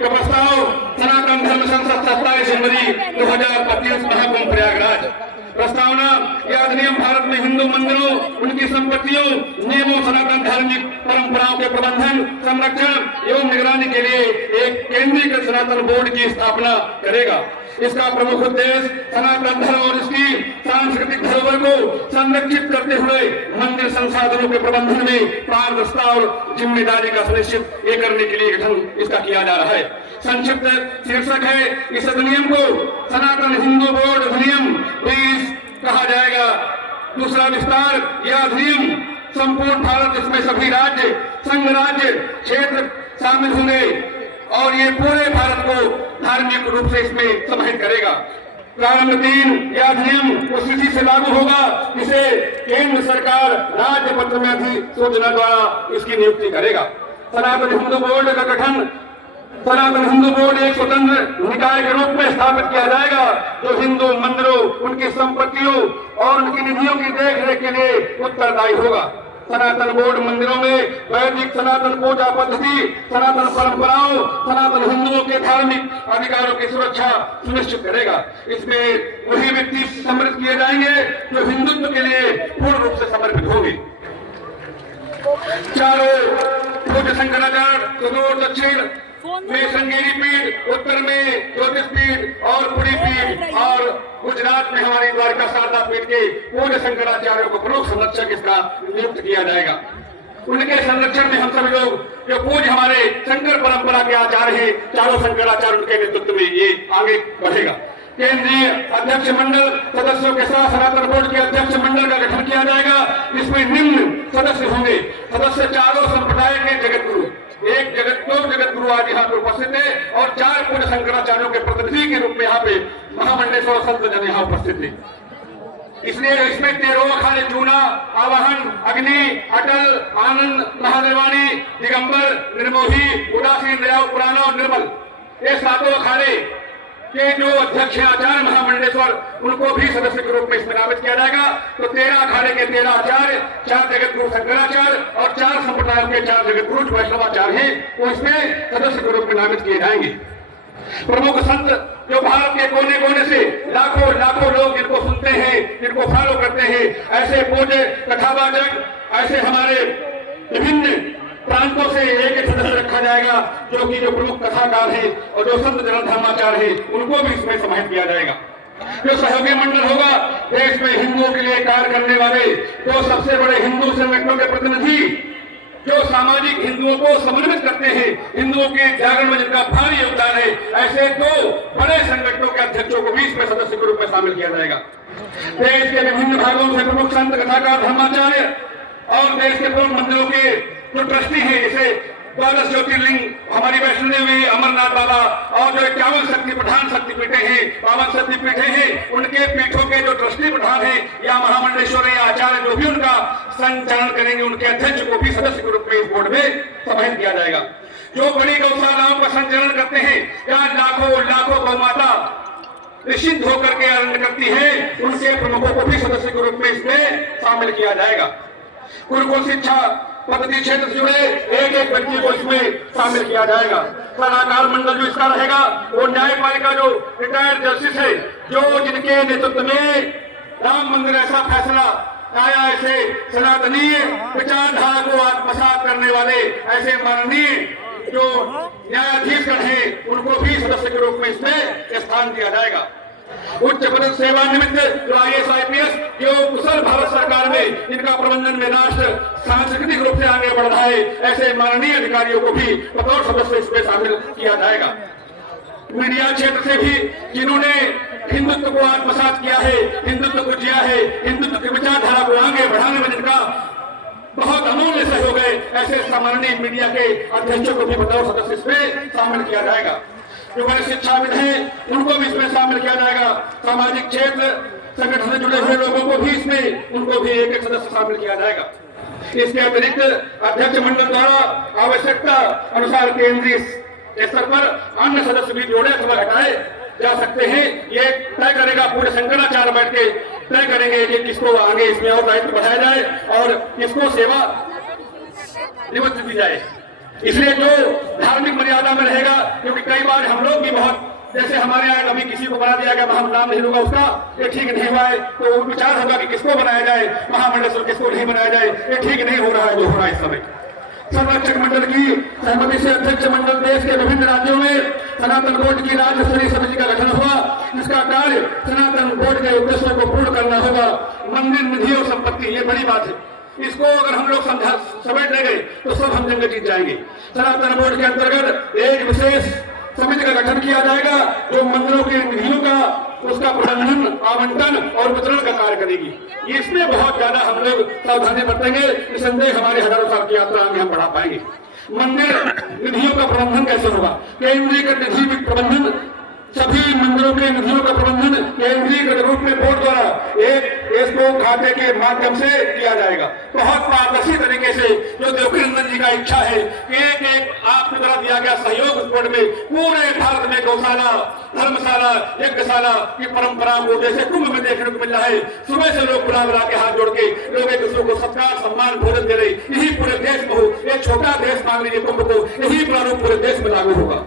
का प्रस्ताव सनातन धर्म संसद 27 जनवरी 2025 महाकुंभ प्रयागराज। प्रस्तावना यह अधिनियम भारत में हिंदू मंदिरों, उनकी संपत्तियों, नियमों, सनातन धार्मिक परंपराओं के प्रबंधन, संरक्षण एवं निगरानी के लिए एक केंद्रीय सनातन बोर्ड की स्थापना करेगा। इसका प्रमुख उद्देश्य सनातन धर्म और इसकी सांस्कृतिक धरोहर को संरक्षित करते हुए मंदिर संसाधनों के प्रबंधन में पारदर्शिता और जिम्मेदारी का सुनिश्चित ये करने के लिए गठन इसका किया जा रहा है। संक्षिप्त शीर्षक है इस अधिनियम को सनातन हिंदू बोर्ड अधिनियम 20 कहा जाएगा। दूसरा विस्तार, यह अधिनियम संपूर्ण भारत, इसमें सभी राज्य, संघ राज्य, क्षेत्र शामिल होंगे और ये पूरे भारत को धार्मिक रूप से इसमें समाहित करेगा। प्रारंभ 3, यह अधिनियम उस तिथि से लागू होगा जिसे केंद्र सरकार राज्य पत्र में अधिसूचना द्वारा इसकी नियुक्ति करेगा। सनातन हिंदू बोर्ड का गठन सनातन हिंदू बोर्ड एक स्वतंत्र निकाय के रूप में स्थापित किया जाएगा जो हिंदू मंदिरों, उनकी संपत्तियों और उनकी निधियों की देखरेख के लिए उत्तरदायी होगा। सनातन बोर्ड मंदिरों में वैदिक सनातन पूजा पद्धति, सनातन परंपराओं, सनातन हिंदुओं के धार्मिक अधिकारों की सुरक्षा सुनिश्चित करेगा। इसमें वही व्यक्ति सम्मिलित किए जाएंगे जो हिंदुत्व के लिए पूर्ण रूप से समर्पित होंगे। चारों पूज्य शंकराचार्य सुदूर दक्षिण में श्रृंगेरी पीठ, उत्तर में ज्योतिष पीठ और पुरी पीठ और गुजरात में हमारी द्वारका शारदा पीठ के पूज्य शंकराचार्यों को प्रमुख संरक्षक इसका नियुक्त किया जाएगा। उनके संरक्षण में हम सभी लोग जो पूज्य हमारे शंकर परंपरा के आचार्य हैं, चारों शंकराचार्य उनके नेतृत्व में ये आगे बढ़ेगा। केंद्रीय अध्यक्ष मंडल सदस्यों के साथ सनातन बोर्ड के अध्यक्ष मंडल का गठन किया जाएगा। इसमें निम्न सदस्य होंगे। सदस्य चारों संप्रदाय के जगत गुरु, दो जगत गुरु आज यहाँ पे उपस्थित है और 4 पूज्य शंकराचार्यों के प्रतिनिधि के रूप में यहाँ पे महामंडलेश्वर संत जन यहाँ उपस्थित है। इसलिए इसमें 13 अखाड़े चूना, आवाहन, अग्नि, अटल, आनंद, महादेवानी, दिगंबर, निर्मोही, उदासीन, दयाल, पुराना और निर्मल, ये 7 अखाड़े के जो अध्यक्ष हैं आचार्य महामंडलेश्वर, उनको भी सदस्य के रूप में इसमें नामित किया जाएगा। तो 13 अखाड़े के 13 आचार्य, 4 जगत गुरु शंकराचार्य और 4 संप्रदायों के 4 जगत गुरु जो वैष्णवाचार्य हैं वो इसमें सदस्य के रूप में नामित किए जाएंगे। प्रमुख संत जो भारत के कोने कोने से लाखों लाखों लोग जिनको सुनते हैं, जिनको फॉलो करते हैं, ऐसे पूज्य कथावाचक, ऐसे हमारे विभिन्न प्रांतों से एक सदस्य रखा जाएगा जो प्रमुख कथाकार हैं और जो संत जन धर्माचार्य हैं उनको भी इसमें समाहित किया जाएगा। जो सहयोगी मंडल होगा, देश में हिंदुओं के लिए कार्य करने वाले जो सबसे बड़े हिंदू संगठनों के प्रतिनिधि जो सामाजिक हिंदुओं को समन्वित करते हैं, हिंदुओं के जागरण में जिनका भारी योगदान है, ऐसे 2 बड़े संगठनों के अध्यक्षों को भी इसमें सदस्य के रूप में शामिल किया जाएगा। देश के विभिन्न भागों से प्रमुख संत कथाकार धर्माचार्य और देश के प्रमुख मंदिरों के जो ट्रस्टी है, जैसे 12 ज्योतिर्लिंग हमारी वैष्णो देवी, अमरनाथ बाबा और जो 51 शक्ति प्रधान शक्तिपीठे हैं, 52 शक्तिपीठे हैं, उनके पीठों के जो ट्रस्टी प्रधान हैं या महामंडलेश्वर या आचार्य जो भी उनका संचालन करेंगे, उनके अध्यक्ष को भी सदस्य के रूप में इस बोर्ड में समाहित किया जाएगा। जो बड़ी गौशालाओं का संचालन करते हैं, जहाँ लाखों गौ माता निश्चित होकर के आनंद करती है, उनके प्रमुखों को भी सदस्य के रूप में इसमें शामिल किया जाएगा। गुरुकुल शिक्षा पद्धति क्षेत्र से जुड़े एक व्यक्ति को इसमें शामिल किया जाएगा। सलाहकार मंडल जो इसका रहेगा वो न्यायपालिका जो रिटायर्ड जस्टिस है, जो जिनके नेतृत्व में राम मंदिर ऐसा फैसला आया, ऐसे सनातनीय विचारधारा को आत्मसात करने वाले ऐसे माननीय जो न्यायाधीशगण हैं उनको भी सदस्य के रूप में इसमें स्थान दिया जाएगा। उच्च पद सेवा निमित्त जो IAS IPS जो कुशल भारत सरकार में जिनका प्रबंधन में राष्ट्र सांस्कृतिक रूप से आगे बढ़ रहा है, ऐसे माननीय अधिकारियों को भी बतौर सदस्य इसमें शामिल किया जाएगा। मीडिया क्षेत्र से भी जिन्होंने हिंदुत्व को आत्मसात किया है, हिंदुत्व को जिया है, हिंदुत्व की विचारधारा को आगे बढ़ाने में जिनका बहुत अमूल्य सहयोग है, ऐसे सामान्य मीडिया के अध्यक्षों को भी बतौर सदस्य इसमें शामिल किया जाएगा। जो बड़े शिक्षाविद हैं उनको भी इसमें शामिल किया जाएगा। सामाजिक क्षेत्र संगठन से जुड़े हुए लोगों को भी इसमें उनको भी एक सदस्य शामिल किया जाएगा। इसके अतिरिक्त अध्यक्ष मंडल द्वारा आवश्यकता अनुसार केंद्रीय स्तर पर अन्य सदस्य भी जोड़े अथवा हटाए जा सकते हैं। ये तय करेगा पूरे शंकराचार्य बैठ के तय करेंगे कि किसको आगे इसमें और दायित्व बढ़ाया जाए और किसको सेवा निवृत्त दी जाए। इसलिए जो धार्मिक मर्यादा में रहेगा, क्योंकि कई बार हम लोग भी बहुत, जैसे हमारे यहाँ कभी किसी को बना दिया गया, हम नाम नहीं लूंगा उसका, ये ठीक नहीं हुआ है, तो विचार होगा कि किसको बनाया जाए महामंडलेश्वर, किसको नहीं बनाया जाए। ये ठीक नहीं हो रहा है जो हो रहा है इस समय। संरक्षक मंडल की सहमति से अध्यक्ष मंडल देश के विभिन्न राज्यों में सनातन बोर्ड की राज्य स्तरीय समिति का गठन हुआ। इसका कार्य सनातन बोर्ड के उद्देश्यों को पूर्ण करना होगा। मंदिर निधि और संपत्ति, ये बड़ी बात है, इसको अगर हम लोग समेट ले गए तो सब हम जंग जीत जाएंगे। सनातन बोर्ड के अंतर्गत एक विशेष समिति का गठन किया जाएगा जो मंदिरों के निधियों का, उसका प्रबंधन, आवंटन और वितरण का कार्य करेगी। इसमें बहुत ज्यादा हम लोग सावधानी बरतेंगे, निसंदेह हमारी हजारों साल की यात्रा आगे हम बढ़ा पाएंगे। मंदिर निधियों का प्रबंधन कैसे होगा? केंद्रीय निधि प्रबंधन, सभी मंदिरों के निधियों का प्रबंधन केंद्रीय रूप में बोर्ड द्वारा एक इसको खाते के माध्यम से किया जाएगा, बहुत पारदर्शी तरीके से। जो देवकीनंदन जी का इच्छा है कि एक एक आपके द्वारा दिया गया सहयोग उस बोर्ड में पूरे भारत में गौशाला, धर्मशाला, यज्ञशाला की परंपरा को जैसे कुंभ में देखने को मिल रहा है। सुबह से लोग बुला बुला के हाथ जोड़ के लोग एक दूसरे को सत्कार, सम्मान, भोजन दे रहे, यही पूरे देश में हो। एक छोटा देश मान लीजिए कुंभ को, यही प्रारूप पूरे देश में लागू होगा।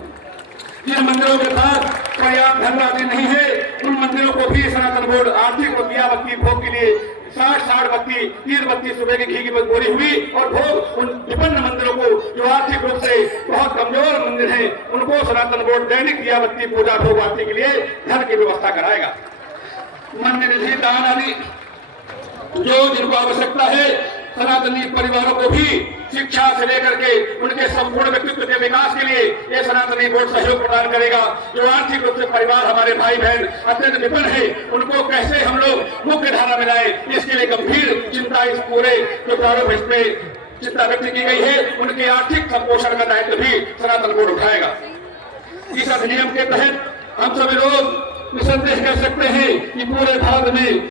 जिन मंदिरों के पास पर्याप्त धनराशि नहीं है, उन मंदिरों को भी सनातन बोर्ड आर्थिक और दिया बत्ती भोग के लिए 60 बत्ती, 30 बत्ती सुबह की घी की बोरी हुई और भोग उन विभिन्न मंदिरों को जो आर्थिक रूप से बहुत कमजोर मंदिर हैं, उनको सनातन बोर्ड दैनिक दिया बत्ती पूजा भोग आरती के लिए धन की व्यवस्था कराएगा। मंदिर निधि दान आदि जो जिनको आवश्यकता है, सनातनी परिवारों को भी शिक्षा से लेकर के उनके संपूर्ण व्यक्तित्व के विकास के लिए ये सनातनी बोर्ड सहयोग प्रदान करेगा। जो आर्थिक रूप से परिवार हमारे भाई बहन अत्यंत विपन्न है, उनको कैसे हम लोग मुख्य धारा में लाए, इसके लिए गंभीर चिंता इस पूरे जो प्रारूप इसमें चिंता व्यक्त की गई है, उनके आर्थिक संपोषण का दायित्व भी सनातन बोर्ड उठाएगा। इस अधिनियम के तहत हम सभी लोग निसंदेह कह सकते हैं कि पूरे भारत में